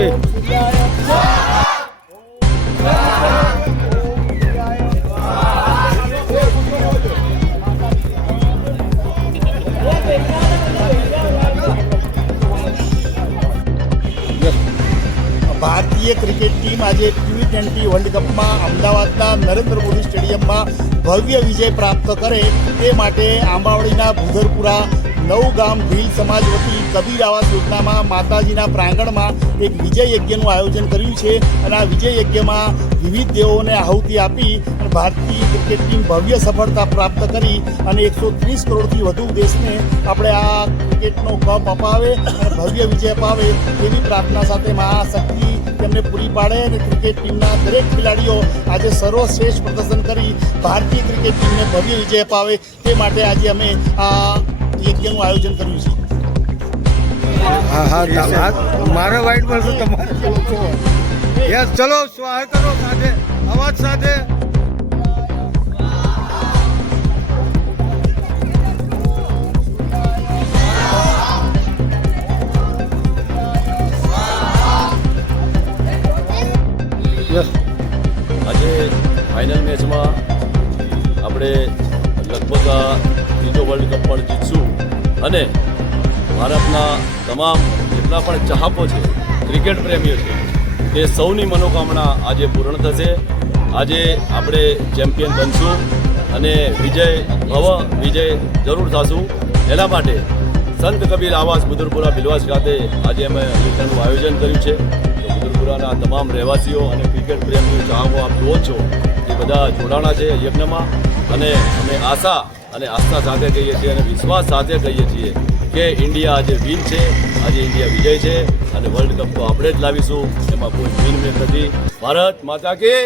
Okay. ભારતીય cricket team આજે T20 world કપમાં અમદાવાદના નરેન્દ્ર મોદી સ્ટેડિયમમાં ભવ્ય વિજય પ્રાપ્ત કરે તે માટે આંબાવડીના ભૂધરપુરા નવગામ ભીલ સમાજ વતી કબીર આવાસ યોજનામાં માતાજીના પ્રાંગણમાં એક વિજય યજ્ઞનું આયોજન કર્યું છે અને આ વિજય યજ્ઞમાં વિવિધ દેવોને આહુતિ આપી અને ભારતીય ક્રિકેટ ટીમ ભવ્ય સફળતા પ્રાપ્ત કરી અને 130 કરોડથી વધુ દેશને આપણે આ ક્રિકેટનો કપ અપાવે અને ભવ્ય વિજય અપાવે તેવી પ્રાર્થના સાથે મહાશક્તિ તેમને પૂરી પાડે અને ક્રિકેટ ટીમના દરેક ખેલાડીઓ આજે સર્વશ્રેષ્ઠ પ્રદર્શન કરી ભારતીય ક્રિકેટ ટીમને ભવ્ય વિજય અપાવે તે માટે આજે અમે આ યજ્ઞનું આયોજન કર્યું છે. હા હા મારા વાઇટ મળશે તમારે. યસ ચલો સ્વાહા કરો સાથે અવાજ સાથે. આજે ફાઇનલ મેચમાં આપણે લગભગ ત્રીજો વર્લ્ડ કપ પણ જીતશું અને ભારતના તમામ જેટલા પણ ચાહકો છે, ક્રિકેટ પ્રેમીઓ છે, તે સૌની મનોકામના આજે પૂર્ણ થશે. આજે આપણે ચેમ્પિયન બનશું અને વિજય જરૂર થશું. એના માટે સંત કબીર આવાસ બુદરપુરા બિલવાસ ખાતે આજે અમે યજ્ઞનું આયોજન કર્યું છે. બુદરપુરાના તમામ રહેવાસીઓ અને ક્રિકેટ પ્રેમીઓ ચાહકો આપ જુઓ છો એ બધા જોડાણા છે યજ્ઞમાં અને અમે આશા અને આસ્થા સાથે કહીએ છીએ અને વિશ્વાસ સાથે કહીએ છીએ કે ઇન્ડિયા આજે વિન છે, આજે ઇન્ડિયા વિજય છે અને વર્લ્ડ કપ તો આપણે જ લાવીશું. એમાં કોઈ વિન મેચ નથી. ભારત માતા કી